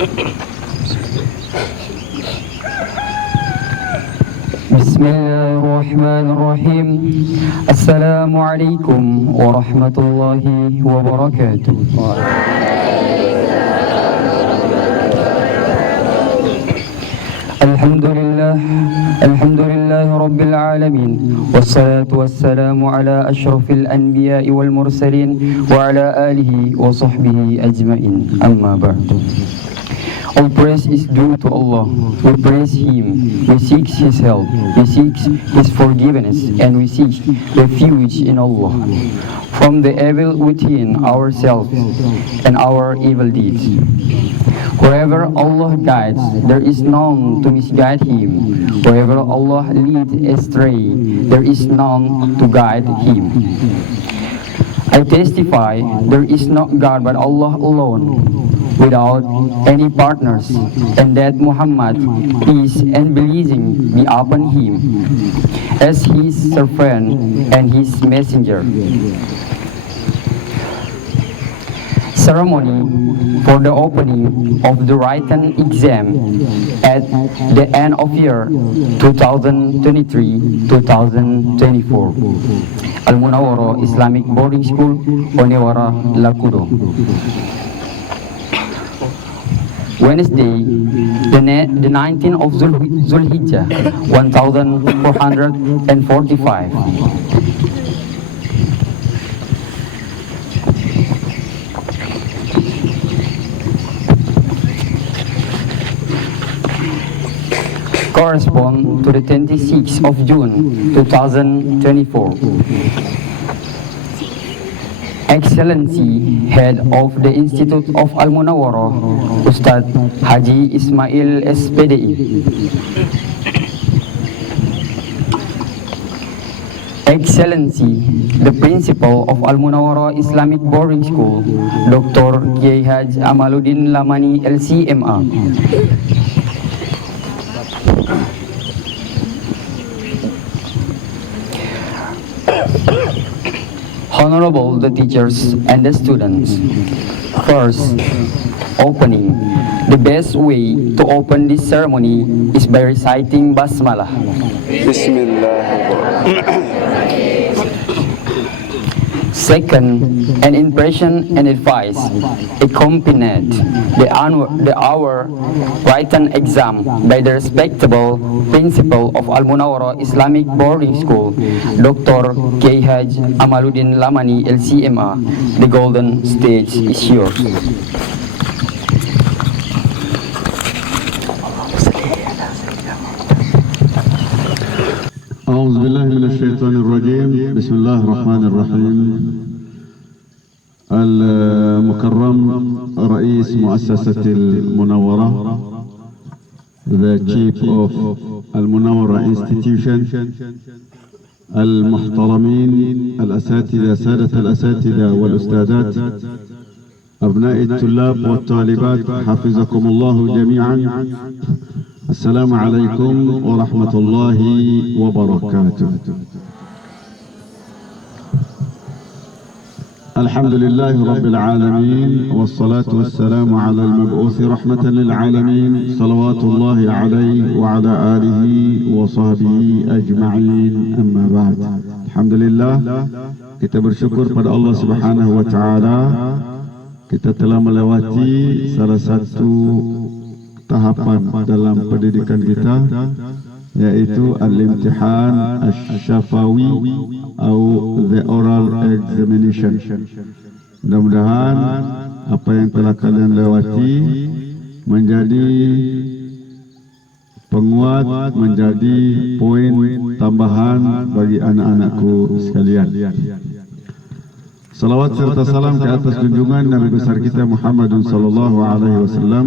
Bismillahirrahmanirrahim. Assalamualaikum warahmatullahi wabarakatuh. Alhamdulillah Rabbil Alamin. Wassalatu wassalamu ala ashrafil anbiya'i wal mursalin wa ala alihi wa sahbihi ajma'in. Amma ba'du. All praise is due to Allah. We praise Him. We seek His help. We seek His forgiveness, and we seek refuge in Allah from the evil within ourselves and our evil deeds. Wherever Allah guides, there is none to misguide him. Wherever Allah leads astray, there is none to guide him. I testify there is no God but Allah alone, without any partners, and that Muhammad, peace and blessing be upon him, as his servant and his messenger. Ceremony for the opening of the written exam at the end of year 2023-2024. Al-Munawwarah Islamic Boarding School, Onewara, Lakudo. Wednesday, the 19th of Zulhijjah, 1445. Correspond to the 26th of June 2024. Excellency, Head of the Institute of Al-Munawwarah, Ustadz Haji Ismail SPDI. Excellency, the Principal of Al-Munawwarah Islamic Boarding School, Dr. Kiai Haj Amaluddin Lamani LCMA. Honorable the teachers and the students. First, opening. The best way to open this ceremony is by reciting Basmalah. Bismillahirrahmanirrahim. Second, an impression and advice accompanied the hour written exam by the respectable principal of Al-Munawwarah Islamic Boarding School, Dr. Kiai Haj Amaluddin Lamani LCMA. The golden stage is yours. أعوذ بالله من الشيطان الرجيم. بسم الله الرحمن الرحيم. المكرم رئيس مؤسسة المنورة, the chief of المنورة institution, المحترمين الأساتذة, سادة الأساتذة والأستاذات, أبناء الطلاب والطالبات, حفظكم الله جميعا. السلام عليكم ورحمة الله وبركاته. الحمد لله رب العالمين، والصلاة والسلام على المبعوث رحمة للعالمين، صلوات الله عليه وعلى آله وصحبه أجمعين. أما بعد. الحمد لله, kita bersyukur pada Allah Subhanahu wa taala, kita telah melewati salah satu tahapan dalam pendidikan kita, yaitu al-imtihan asy-syafawi atau the oral examination. Mudah-mudahan apa yang telah kalian lewati menjadi penguat, menjadi poin tambahan bagi anak-anakku sekalian. Salawat serta salam ke atas junjungan Nabi besar kita Muhammad sallallahu alaihi wasallam.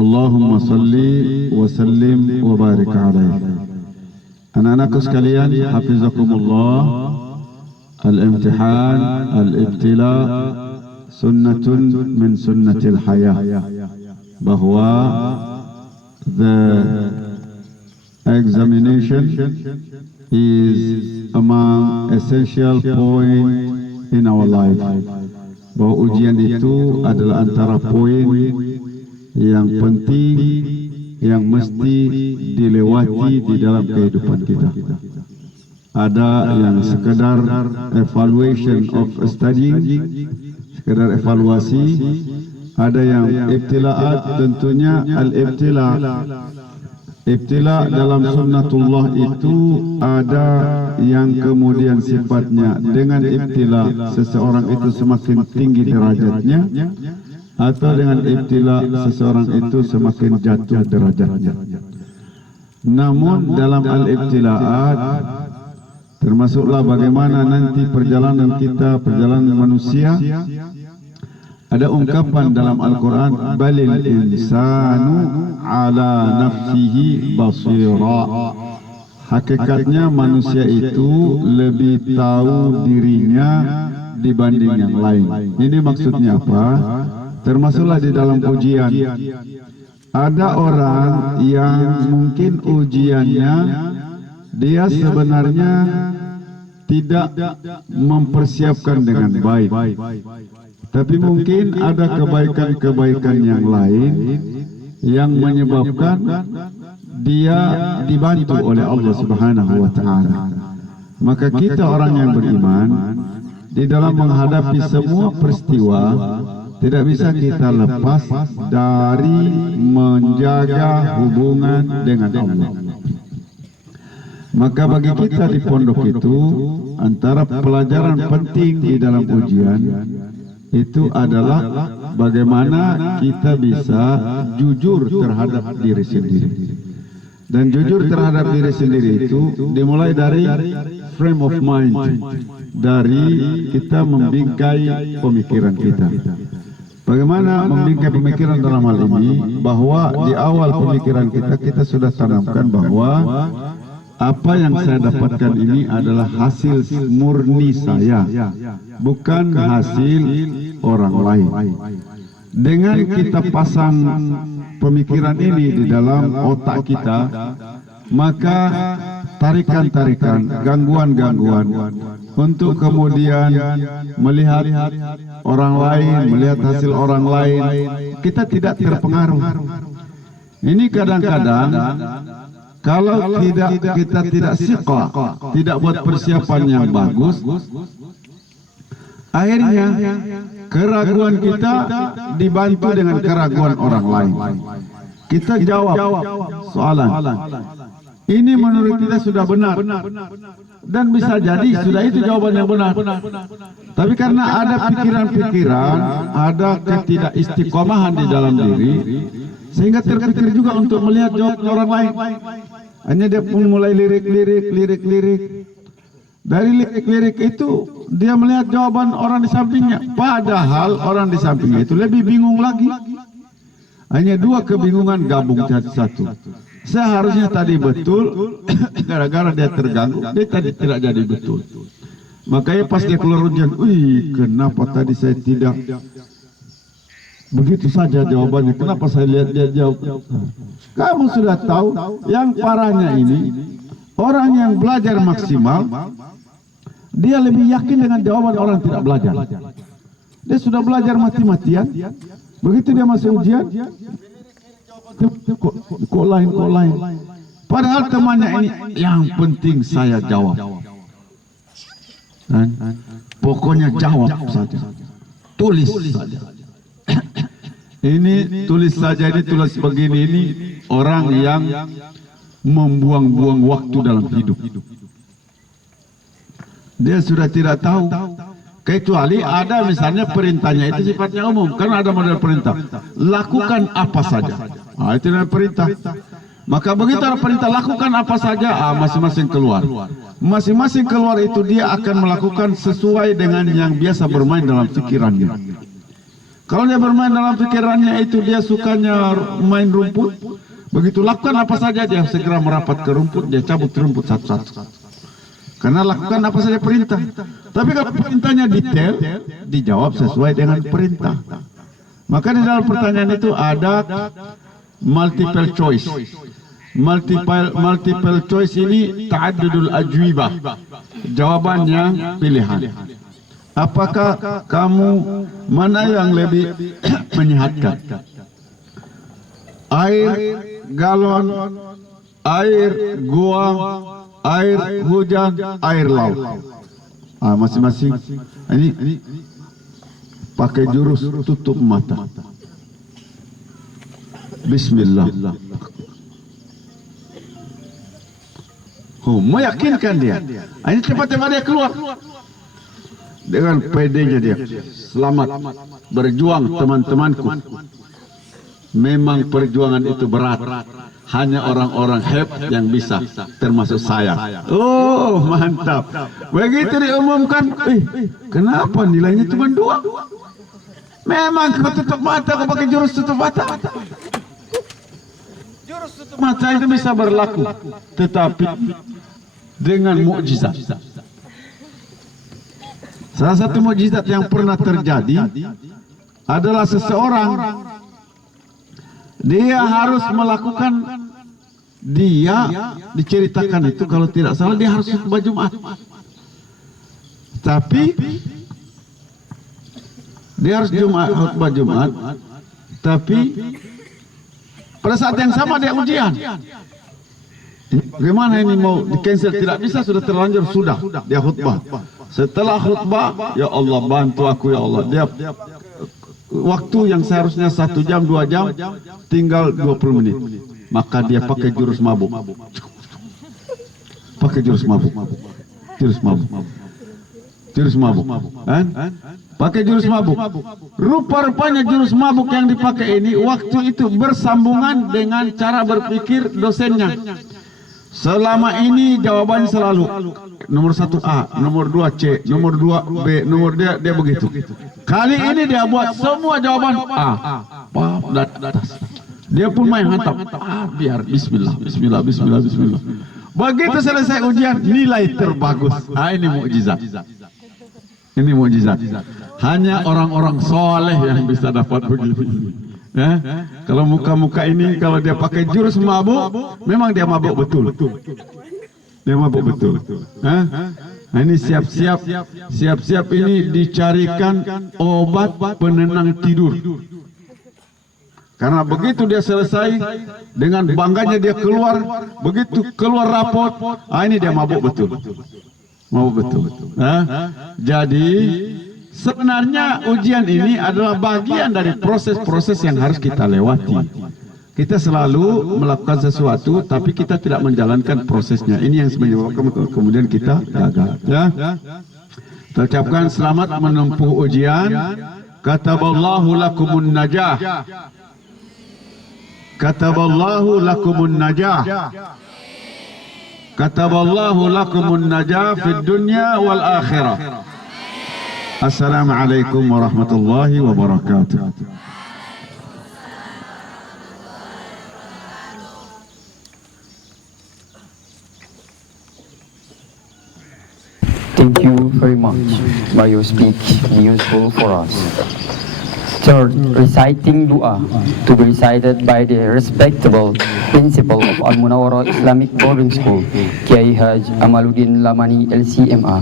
Allahumma salli wa sallim wa barik alaih. Anak-anakku sekalian, hafizakumullah, al-imtihan, al-ibtila sunnatun min sunnatil hayah, bahwa the examination is among essential point in our life. bahwa ujian itu adalah antara poin yang penting yang mesti dilewati di dalam kehidupan kita. Ada yang sekedar evaluation of studying, sekedar evaluasi. Ada yang ibtilaat, tentunya ibtila dalam sunnatullah itu ada yang kemudian sifatnya dengan ibtila seseorang itu semakin tinggi derajatnya, atau dengan ibtila seseorang itu semakin jatuh derajatnya. Namun dalam al-ibtilaat termasuklah bagaimana nanti perjalanan kita, perjalanan manusia. Ada ungkapan dalam Al-Quran, balil insanu ala nafsihi basira. Hakikatnya manusia itu lebih tahu dirinya dibanding yang lain. Ini maksudnya apa? Termasuklah di dalam ujian. Ada orang yang mungkin ujiannya dia sebenarnya tidak mempersiapkan dengan baik, tapi mungkin ada kebaikan-kebaikan yang lain yang menyebabkan dia dibantu oleh Allah Subhanahu wa Ta'ala. Maka kita orang yang beriman di dalam menghadapi semua peristiwa tidak bisa kita lepas dari menjaga hubungan dengan Allah. Maka bagi kita di pondok itu, antara pelajaran penting di dalam ujian itu adalah bagaimana kita bisa jujur terhadap diri sendiri. Dan jujur terhadap diri sendiri itu dimulai dari frame of mind, dari kita membingkai pemikiran kita. Bagaimana membingkai pemikiran dalam hal ini? Bahwa di awal pemikiran kita sudah tanamkan bahwa apa yang saya dapatkan ini adalah hasil murni saya, bukan hasil orang lain. Dengan kita pasang pemikiran ini di dalam otak kita, maka tarikan-tarikan, gangguan-gangguan untuk kemudian melihat orang lain, melihat hasil orang lain, kita tidak terpengaruh. Ini kadang-kadang kalau kita tidak siqah, tidak buat persiapan yang bagus, akhirnya keraguan kita dibantu dengan keraguan orang lain. Kita jawab soalan, ini menurut kita sudah benar, dan bisa jadi sudah itu jawaban yang benar. Tapi karena ada pikiran-pikiran, ada ketidakistiqomahan di dalam diri, sehingga terpikir juga untuk melihat jawaban orang lain. Hanya dia pun mulai lirik. Dari lirik itu dia melihat jawaban orang di sampingnya, padahal orang di sampingnya itu lebih bingung lagi. Hanya dua kebingungan gabung jadi satu. Seharusnya tadi betul, gara-gara dia terganggu, dia tadi tidak jadi betul. Makanya pas dia keluar ujian, kenapa tadi saya tidak begitu saja jawabannya? Kenapa saya lihat dia jawab? Kamu sudah tahu, yang parahnya ini orang yang belajar maksimal, dia lebih yakin dengan jawaban orang yang tidak belajar. Dia sudah belajar mati-matian, begitu dia masuk ujian, kok lain. Padahal temannya ini, yang penting saya jawab. Pokoknya jawab saja, tulis saja. Ini tulis saja, ini tulis begini, ini orang yang membuang-buang waktu dalam hidup. Dia sudah tidak tahu, kecuali ada misalnya perintahnya itu sifatnya umum. Karena ada model perintah, lakukan apa saja, itu namanya perintah. Maka begitu ada perintah lakukan apa saja, masing-masing keluar. Masing-masing keluar itu dia akan melakukan sesuai dengan yang biasa bermain dalam pikirannya. Kalau dia bermain dalam pikirannya itu dia sukanya main rumput, begitu lakukan apa saja dia segera merapat ke rumput, dia cabut rumput satu-satu. Karena lakukan apa saja perintah. Tapi kalau perintahnya detail, dijawab sesuai dengan perintah. Maka di dalam pertanyaan itu ada multiple choice. Multiple choice ini ta'addudul ajwibah, jawabannya pilihan. Apakah kamu mana yang lebih menyehatkan? Air galon, air gua, air hujan, air laut. Masing-masing ini pakai jurus tutup mata. Bismillah. Meyakinkan dia. Ini cepat-cepat dia keluar. Dengan pedenya dia. Selamat berjuang teman-temanku. Memang perjuangan itu berat. Hanya orang-orang hebat yang bisa, termasuk saya. Oh, mantap. Begitu diumumkan, kenapa nilainya cuma 2? Memang kau tutup mata, kau pakai jurus tutup mata. Jurus tutup mata itu bisa berlaku, tetapi dengan mukjizat. Salah satu mukjizat yang pernah terjadi adalah seseorang, dia harus melakukan, dia diceritakan itu kalau tidak salah dia harus khutbah Jumat. Tapi dia harus khutbah Jumat, tapi pada saat yang sama dia ujian. Bagaimana ini mau di-cancel? Tidak bisa, sudah terlanjur, sudah dia khutbah. Setelah khutbah, ya Allah bantu aku ya Allah. Dia waktu yang seharusnya 1 jam 2 jam tinggal 20 menit. Maka dia pakai jurus mabuk. Pakai jurus mabuk. Jurus mabuk. Jurus mabuk. Pakai jurus mabuk. Rupa-rupanya jurus mabuk yang dipakai ini waktu itu bersambungan dengan cara berpikir dosennya. Selama ini jawabannya selalu nomor 1 A, nomor 2 C, nomor 2 B, nomor dia begitu. Kali ini dia buat semua jawaban A. Atas. Dia pun main hantam. Biar bismillah, bismillah, bismillah, bismillah. Begitu selesai ujian, nilai terbagus. Ini mukjizat. Ini mukjizat. Hanya orang-orang soleh yang bisa dapat begini. Kalau muka-muka ini, kalau dia pakai jurus mabuk, memang dia mabuk betul. Dia mabuk betul. Ini siap-siap ini dicarikan obat penenang tidur. Karena begitu dia selesai, dengan bangganya dia keluar, begitu keluar rapot, ini dia mabuk betul. Mabuk betul. Jadi sebenarnya ujian ini adalah bagian dari proses-proses yang harus kita lewati. Kita selalu melakukan sesuatu, tapi kita tidak menjalankan prosesnya. Ini yang menyebabkan kemudian kita gagal. Kita ucapkan selamat menempuh ujian. Kataballahu lakumun najah. Kataballahu lakumun najah. Kataballahu lakumun najah fid dunya wal akhirah. Assalamualaikum warahmatullahi wabarakatuh. Thank you very much by your speech, useful for us. Third, reciting dua to be recited by the respectable principal of Al-Munawwarah Islamic Boarding School, Kiai Haj Amaluddin Lamani LCMA.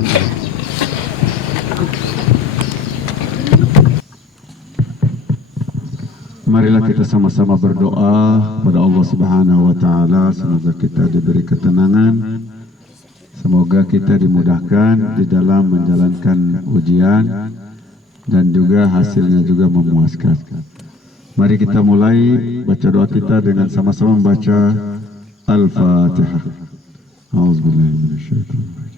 Marilah kita sama-sama berdoa kepada Allah Subhanahu wa taala, semoga kita diberi ketenangan, semoga kita dimudahkan di dalam menjalankan ujian dan juga hasilnya juga memuaskan. Mari kita mulai baca doa kita dengan sama-sama membaca Al-Fatihah. A'udzubillahi minasyaitonir rajim.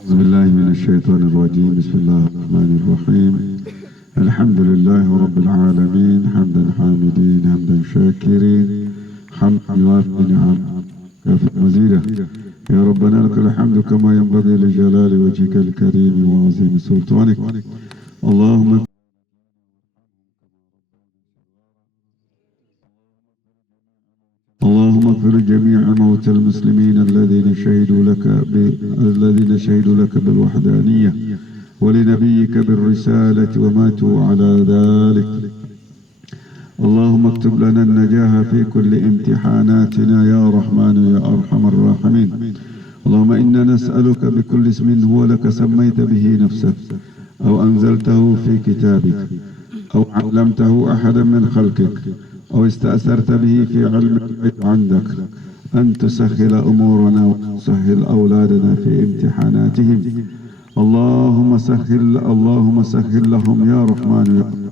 A'udzubillahi minasyaitonir rajim. Bismillahirrahmanirrahim. Alhamdulillahi rabbil alamin, hamdan hamidin, hamdan syakirin, hamdan yuafi ni'am kafi mazidah. Ya Rabbana lakal hamdu kama yanbaghi li jalali wajhikal karim wa azim sultanik. Allahumma اللهم اغفر جميع موتى المسلمين الذين شهدوا لك بالوحدانية ولنبيك بالرسالة وماتوا على ذلك. اللهم اكتب لنا النجاح في كل امتحاناتنا يا رحمن يا أرحم الراحمين. اللهم إنا نسألك بكل اسم هو لك سميت به نفسك أو أنزلته في كتابك أو علمته أحدا من خلقك أو استأثرت به في علم الغيب عندك أن تسهل أمورنا وتسهل أولادنا في امتحاناتهم. اللهم سهل لهم يا رحمن يا رحمن.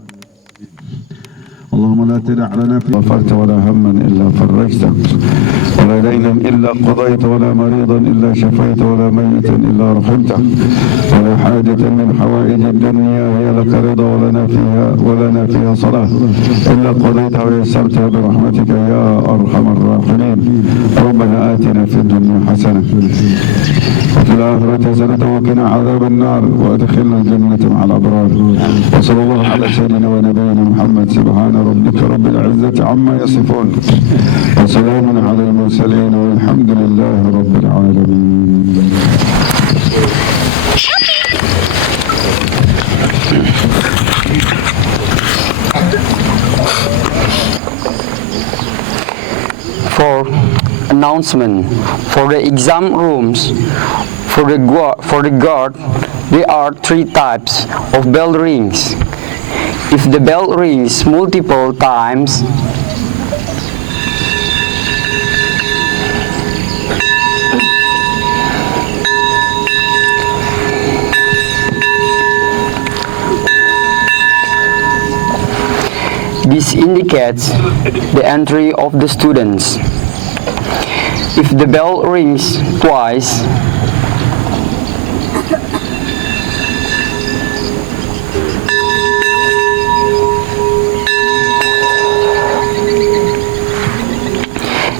اللهم لا تدع لنا في غفرت ولا هما إلا فرجته ولا دينا إلا قضيت ولا مريضا إلا شفيت ولا ميتا إلا رحمته ولا حاجة من حوائج الدنيا هي لك رضا ولنا فيها صلاة إلا قضيتها ويسرتها برحمتك يا أرحم الراحمين. ربنا آتنا في الدنيا حسنة وفي الآخرة حسنة وقنا عذاب النار وأدخلنا الجنة مع الأبرار. وصلى الله على سيدنا ونبينا محمد. سبحان ربك رب العزة عما يصفون وسلام على المرسلين والحمد لله رب العالمين. For announcement for the exam rooms for the guard, there are 3 types of bell rings. If the bell rings multiple times, this indicates the entry of the students. If the bell rings twice,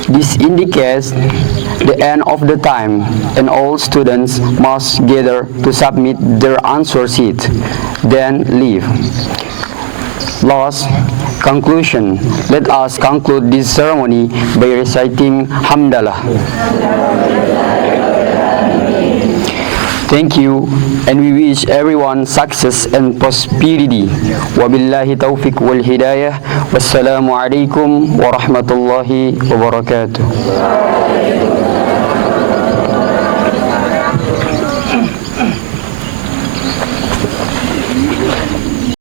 this indicates the end of the time and all students must gather to submit their answer sheet, then leave. Last, conclusion. Let us conclude this ceremony by reciting Hamdalah. Thank you, and we wish everyone success and prosperity. Wabillahi taufiq wal hidayah. Wassalamu alaikum warahmatullahi wabarakatuh.